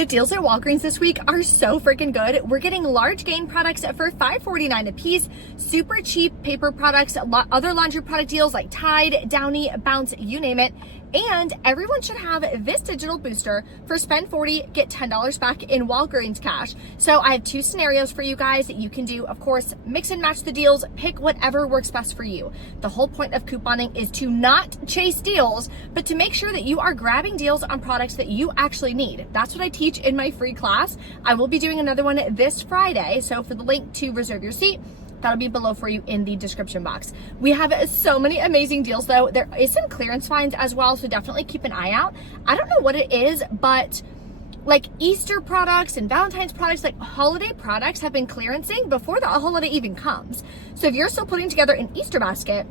The deals at Walgreens this week are so freaking good. We're getting large gain products for $5.49 a piece, super cheap paper products, other laundry product deals like Tide, Downy, Bounce, you name it. And everyone should have this digital booster for spend $40, get $10 back in Walgreens cash. So I have two scenarios for you guys that you can do. Of course, mix and match the deals, pick whatever works best for you. The whole point of couponing is to not chase deals, but to make sure that you are grabbing deals on products that you actually need. That's what I teach in my free class. I will be doing another one this Friday. So for the link to reserve your seat, that'll be below for you in the description box. We have so many amazing deals though. There is some clearance finds as well, so definitely keep an eye out. I don't know what it is, but like Easter products and Valentine's products, like holiday products have been clearancing before the holiday even comes. So if you're still putting together an Easter basket,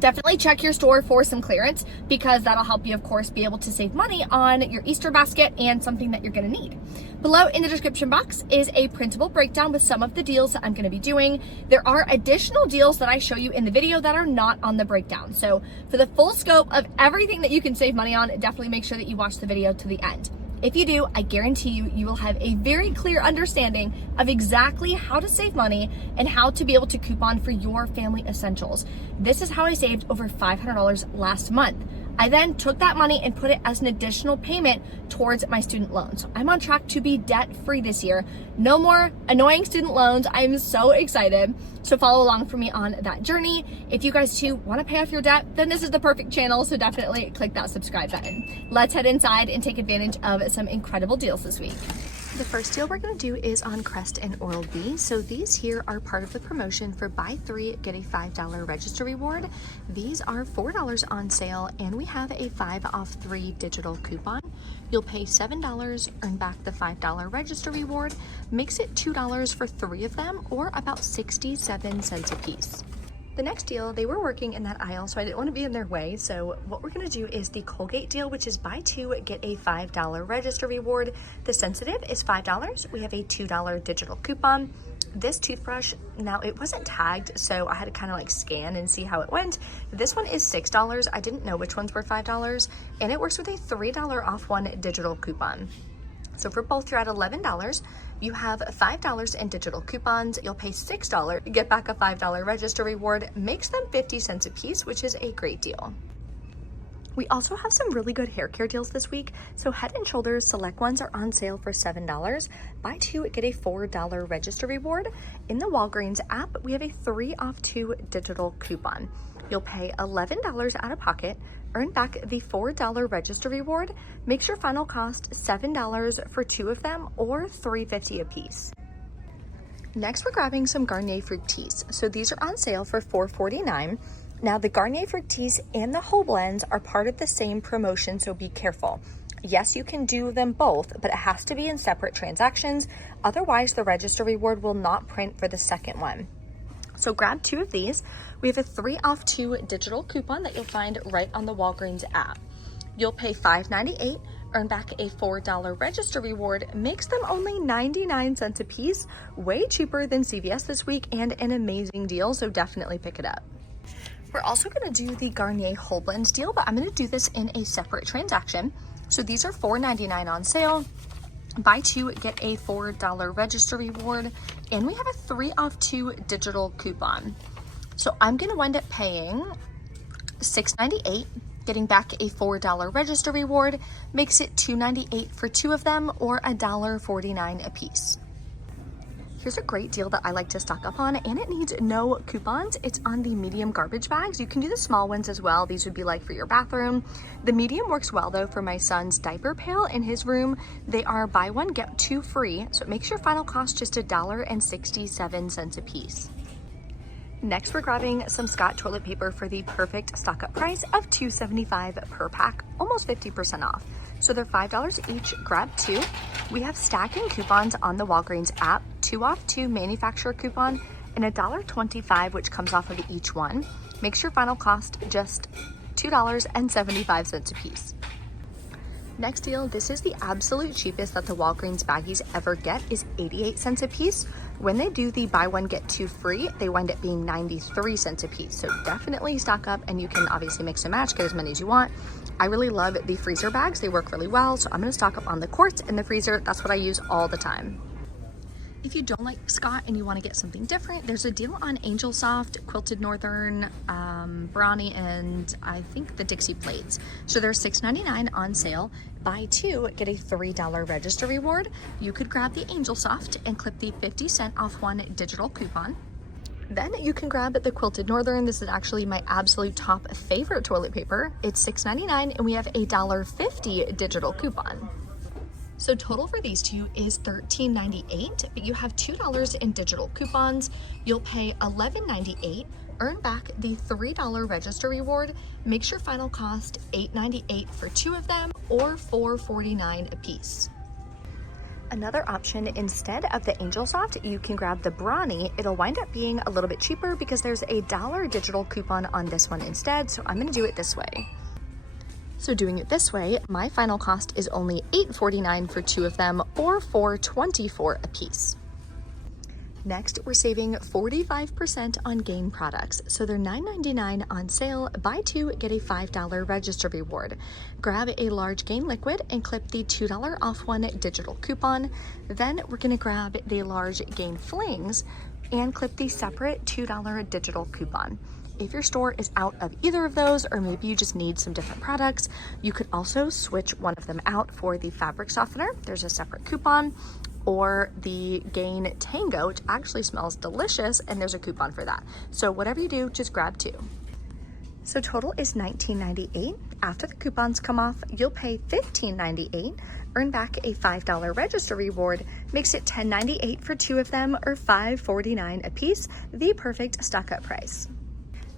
definitely check your store for some clearance, because that'll help you, of course, be able to save money on your Easter basket and something that you're gonna need. Below in the description box is a printable breakdown with some of the deals that I'm gonna be doing. There are additional deals that I show you in the video that are not on the breakdown. So for the full scope of everything that you can save money on, definitely make sure that you watch the video to the end. If you do, I guarantee you will have a very clear understanding of exactly how to save money and how to be able to coupon for your family essentials. This is how I saved over $500 last month. I then took that money and put it as an additional payment towards my student loans. So I'm on track to be debt-free this year. No more annoying student loans. I'm so excited. So follow along for me on that journey. If you guys too want to pay off your debt, then this is the perfect channel. So definitely click that subscribe button. Let's head inside and take advantage of some incredible deals this week. The first deal we're going to do is on Crest and Oral-B. So these here are part of the promotion for buy 3, get a $5 register reward. These are $4 on sale, and we have a 5 off 3 digital coupon. You'll pay $7, earn back the $5 register reward, makes it $2 for 3 of them, or about 67 cents a piece. The next deal, they were working in that aisle, so I didn't want to be in their way. So what we're going to do is the Colgate deal, which is buy 2, get a $5 register reward. The Sensitive is $5. We have a $2 digital coupon. This toothbrush, now it wasn't tagged, so I had to kind of like scan and see how it went. This one is $6. I didn't know which ones were $5, and it works with a $3 off 1 digital coupon. So for both, you're at $11. You have $5 in digital coupons. You'll pay $6, get back a $5 register reward, makes them 50 cents a piece, which is a great deal. We also have some really good hair care deals this week. So Head & Shoulders select ones are on sale for $7. Buy 2, get a $4 register reward. In the Walgreens app, we have a 3 off 2 digital coupon. You'll pay $11 out of pocket, earn back the $4 register reward, makes your final cost $7 for 2 of them, or $3.50 a piece. Next, we're grabbing some Garnier Fructis. So these are on sale for $4.49. Now the Garnier Fructis and the whole blends are part of the same promotion, so be careful. Yes, you can do them both, but it has to be in separate transactions. Otherwise, the register reward will not print for the second one. So grab 2 of these. We have a 3 off 2 digital coupon that you'll find right on the Walgreens app. You'll pay $5.98, earn back a $4 register reward, makes them only 99 cents a piece, way cheaper than CVS this week, and an amazing deal, so definitely pick it up. We're also going to do the Garnier Whole Blends deal, but I'm going to do this in a separate transaction. So these are $4.99 on sale. Buy 2, get a $4 register reward, and we have a 3 off 2 digital coupon. So I'm going to wind up paying $6.98, getting back a $4 register reward, makes it $2.98 for 2 of them, or $1.49 a piece. Here's a great deal that I like to stock up on, and it needs no coupons. It's on the medium garbage bags. You can do the small ones as well. These would be like for your bathroom. The medium works well though for my son's diaper pail in his room. They are buy 1, get 2 free. So it makes your final cost just $1.67 a piece. Next, we're grabbing some Scott toilet paper for the perfect stock up price of $2.75 per pack, almost 50% off. So they're $5 each, grab 2. We have stacking coupons on the Walgreens app, 2 off 2 manufacturer coupon, and $1.25, which comes off of each one. Makes your final cost just $2.75 a piece. Next deal, this is the absolute cheapest that the Walgreens baggies ever get, is 88 cents a piece. When they do the buy one, get two free, they wind up being 93 cents a piece. So definitely stock up, and you can obviously mix and match, get as many as you want. I really love the freezer bags. They work really well. So I'm gonna stock up on the quarts in the freezer. That's what I use all the time. If you don't like Scott and you want to get something different, there's a deal on Angel Soft, Quilted Northern, Brawny, and I think the Dixie plates. So they're $6.99 on sale. Buy two, get a $3 register reward. You could grab the Angel Soft and clip the 50-cent off one digital coupon. Then you can grab the Quilted Northern. This is actually my absolute top favorite toilet paper. It's $6.99 and we have a $1.50 digital coupon. So total for these two is $13.98, but you have $2 in digital coupons. You'll pay $11.98, earn back the $3 register reward, makes your final cost $8.98 for two of them or $4.49 a piece. Another option, instead of the Angel Soft, you can grab the Brawny. It'll wind up being a little bit cheaper because there's a $1 digital coupon on this one instead, so I'm gonna do it this way. So doing it this way, my final cost is only $8.49 for two of them or $4.24 a piece. Next, we're saving 45% on Gain products. So they're $9.99 on sale. Buy two, get a $5 register reward. Grab a large Gain liquid and clip the $2 off one digital coupon. Then we're gonna grab the large Gain flings and clip the separate $2 digital coupon. If your store is out of either of those, or maybe you just need some different products, you could also switch one of them out for the fabric softener. There's a separate coupon, or the Gain Tango, which actually smells delicious, and there's a coupon for that. So whatever you do, just grab two. So total is $19.98. After the coupons come off, you'll pay $15.98, earn back a $5 register reward, makes it $10.98 for two of them, or $5.49 a piece, the perfect stock up price.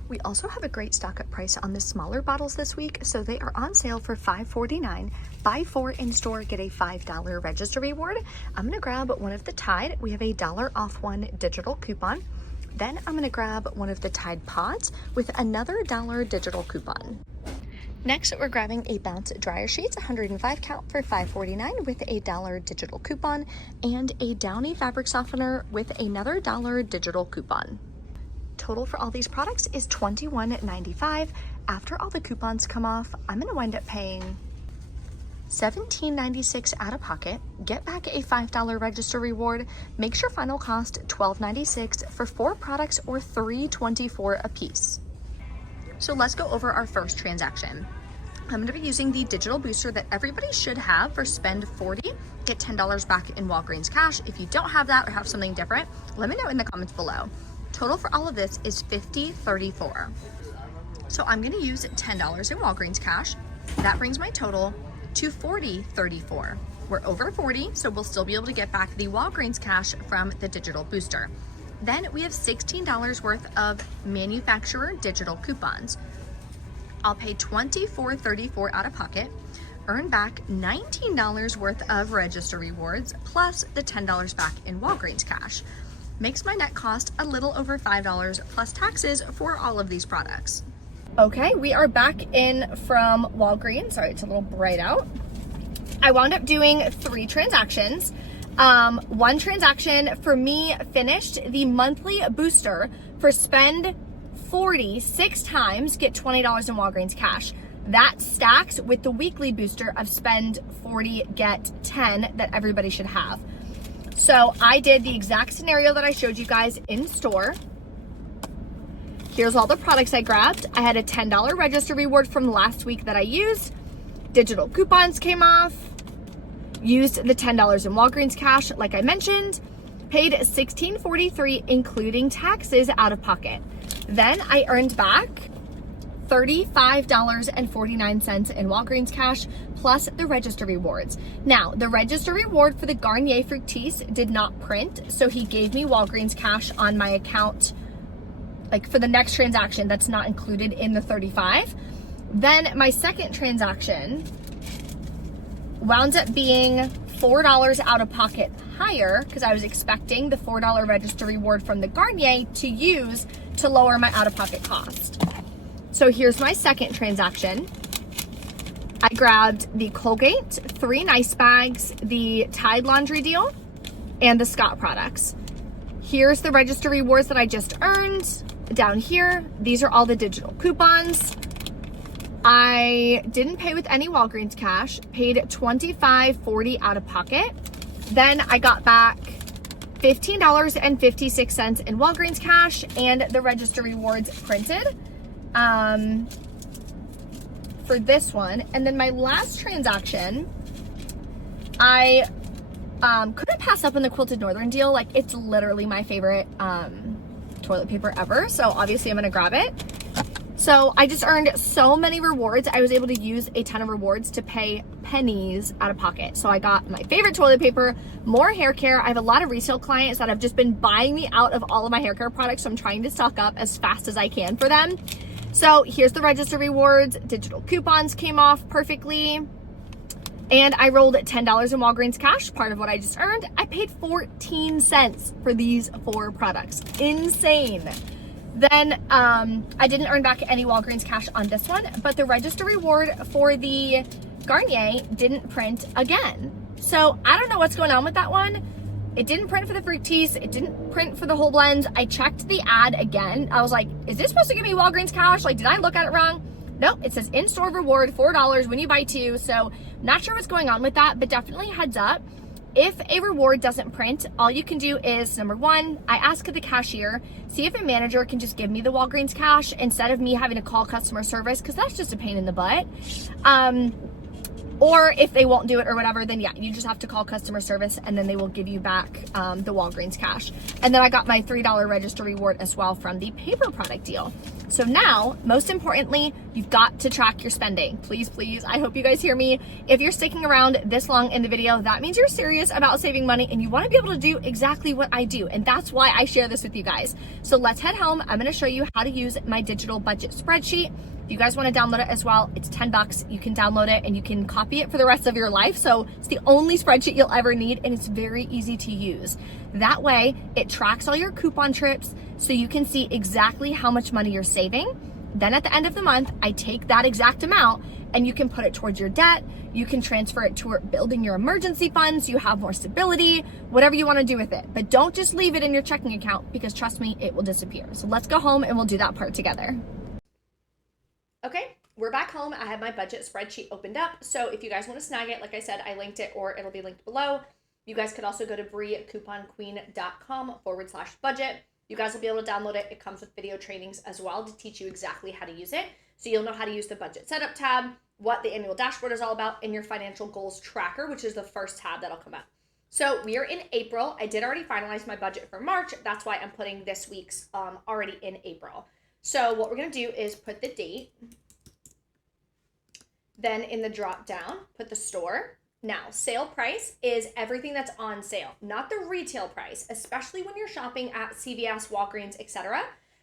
We also have a great stock up price on the smaller bottles this week, so they are on sale for $5.49. Buy four in store, get a $5 register reward. I'm gonna grab one of the Tide. We have a $1 off one digital coupon. Then I'm gonna grab one of the Tide Pods with another $1 digital coupon. Next, we're grabbing a Bounce dryer sheets, 105 count for $5.49 with a $1 digital coupon, and a Downy fabric softener with another $1 digital coupon. Total for all these products is $21.95. After all the coupons come off, I'm gonna wind up paying $17.96 out of pocket, get back a $5 register reward, makes your final cost $12.96 for four products or $3.24 a piece. So let's go over our first transaction. I'm gonna be using the digital booster that everybody should have for spend 40, get $10 back in Walgreens cash. If you don't have that or have something different, let me know in the comments below. Total for all of this is $50.34. So I'm gonna use $10 in Walgreens cash. That brings my total to $40.34. We're over 40, so we'll still be able to get back the Walgreens cash from the digital booster. Then we have $16 worth of manufacturer digital coupons. I'll pay $24.34 out of pocket, earn back $19 worth of register rewards, plus the $10 back in Walgreens cash. Makes my net cost a little over $5 plus taxes for all of these products. Okay, we are back in from Walgreens. Sorry, it's a little bright out. I wound up doing 3 transactions. One transaction for me finished the monthly booster for spend 40 6 times, get $20 in Walgreens cash. That stacks with the weekly booster of spend 40, get 10 that everybody should have. So I did the exact scenario that I showed you guys in store. Here's all the products I grabbed. I had a $10 register reward from last week that I used. Digital coupons came off. Used the $10 in Walgreens cash, like I mentioned. Paid $16.43, including taxes out of pocket. Then I earned back $35.49 in Walgreens cash, plus the register rewards. Now, the register reward for the Garnier Fructis did not print, so he gave me Walgreens cash on my account, like for the next transaction that's not included in the 35. Then my second transaction wound up being $4 out of pocket higher because I was expecting the $4 register reward from the Garnier to use to lower my out-of-pocket cost. So here's my second transaction. I grabbed the Colgate 3 nice bags, the Tide laundry deal, and the Scott products. Here's the register rewards that I just earned. Down here, these are all the digital coupons. I didn't pay with any Walgreens cash, paid $25.40 out of pocket. Then I got back $15.56 in Walgreens cash and the register rewards printed for this one. And then my last transaction, I couldn't pass up on the Quilted Northern deal. Like, it's literally my favorite toilet paper ever. So obviously I'm gonna grab it. So I just earned so many rewards. I was able to use a ton of rewards to pay pennies out of pocket. So I got my favorite toilet paper, more hair care. I have a lot of resale clients that have just been buying me out of all of my hair care products. So I'm trying to stock up as fast as I can for them. So here's the register rewards. Digital coupons came off perfectly. And I rolled $10 in Walgreens cash, part of what I just earned. I paid 14 cents for these 4 products. Insane. Then I didn't earn back any Walgreens cash on this one, but the register reward for the Garnier didn't print again. So I don't know what's going on with that one. It didn't print for the Fructis. It didn't print for the whole blends. I checked the ad again. I was like, is this supposed to give me Walgreens cash? Like, did I look at it wrong? Nope, it says in-store reward, $4 when you buy 2. So not sure what's going on with that, but definitely heads up. If a reward doesn't print, all you can do is, number 1, I ask the cashier, see if a manager can just give me the Walgreens cash instead of me having to call customer service, because that's just a pain in the butt. Or if they won't do it or whatever, then yeah, you just have to call customer service and then they will give you back the Walgreens cash. And then I got my $3 register reward as well from the paper product deal. So now, most importantly, you've got to track your spending. Please, please, I hope you guys hear me. If you're sticking around this long in the video, that means you're serious about saving money and you want to be able to do exactly what I do. And that's why I share this with you guys. So let's head home. I'm going to show you how to use my digital budget spreadsheet. If you guys want to download it as well, it's $10. You can download it and you can copy it for the rest of your life. So it's the only spreadsheet you'll ever need and it's very easy to use. That way it tracks all your coupon trips so you can see exactly how much money you're saving. Then at the end of the month, I take that exact amount and you can put it towards your debt. You can transfer it to building your emergency funds. You have more stability, whatever you want to do with it. But don't just leave it in your checking account because trust me, it will disappear. So let's go home and we'll do that part together. Okay, we're back home. I have my budget spreadsheet opened up. So if you guys want to snag it, like I said, I linked it or it'll be linked below. You guys could also go to breecouponqueen.com/budget. You guys will be able to download it. It comes with video trainings as well to teach you exactly how to use it. So you'll know how to use the budget setup tab, what the annual dashboard is all about, and your financial goals tracker, which is the first tab that'll come up. So we are in April. I did already finalize my budget for March. That's why I'm putting this week's already in April. So what we're going to do is put the date, then in the drop down, put the store. Now, sale price is everything that's on sale, not the retail price, especially when you're shopping at CVS, Walgreens, etc.,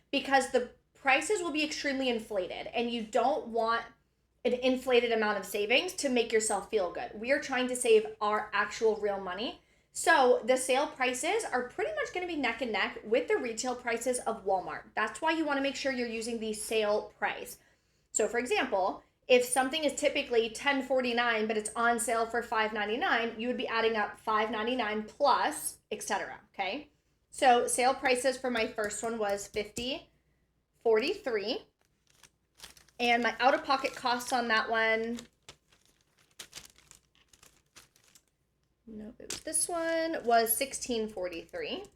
because the prices will be extremely inflated and you don't want an inflated amount of savings to make yourself feel good. We are trying to save our actual real money. So the sale prices are pretty much going to be neck and neck with the retail prices of Walmart. That's why you want to make sure you're using the sale price. So for example, if something is typically $10.49 but it's on sale for $5.99, you would be adding up $5.99 plus, etc. Okay? So sale prices for my first one was $50.43. And my out-of-pocket costs on that one, nope, it was this one, was $16.43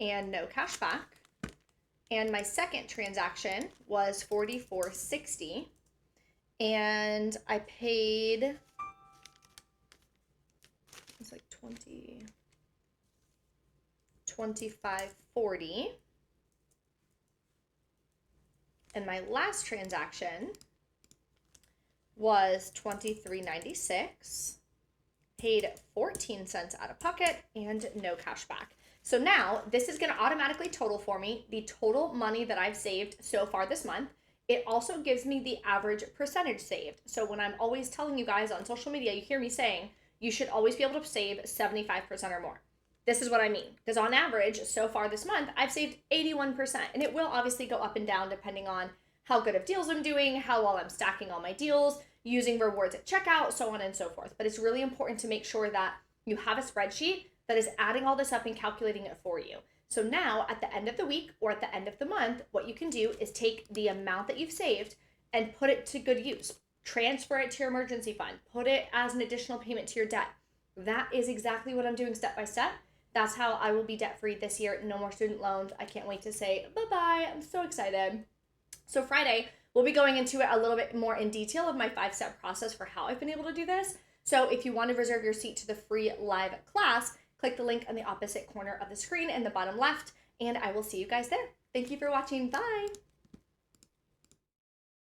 and no cash back. And my second transaction was $44.60 and I paid, it was like $25.40. And my last transaction was $23.96, paid 14 cents out of pocket, and no cash back. So now this is going to automatically total for me the total money that I've saved so far this month. It also gives me the average percentage saved. So when I'm always telling you guys on social media, you hear me saying you should always be able to save 75% or more. This is what I mean, because on average, so far this month, I've saved 81%, and it will obviously go up and down depending on how good of deals I'm doing, how well I'm stacking all my deals, using rewards at checkout, so on and so forth. But it's really important to make sure that you have a spreadsheet that is adding all this up and calculating it for you. So now at the end of the week or at the end of the month, what you can do is take the amount that you've saved and put it to good use. Transfer it to your emergency fund. Put it as an additional payment to your debt. That is exactly what I'm doing step by step. That's how I will be debt free this year. No more student loans. I can't wait to say bye-bye. I'm so excited. So Friday, we'll be going into it a little bit more in detail of my 5-step process for how I've been able to do this. So if you want to reserve your seat to the free live class, click the link on the opposite corner of the screen in the bottom left, and I will see you guys there. Thank you for watching. Bye.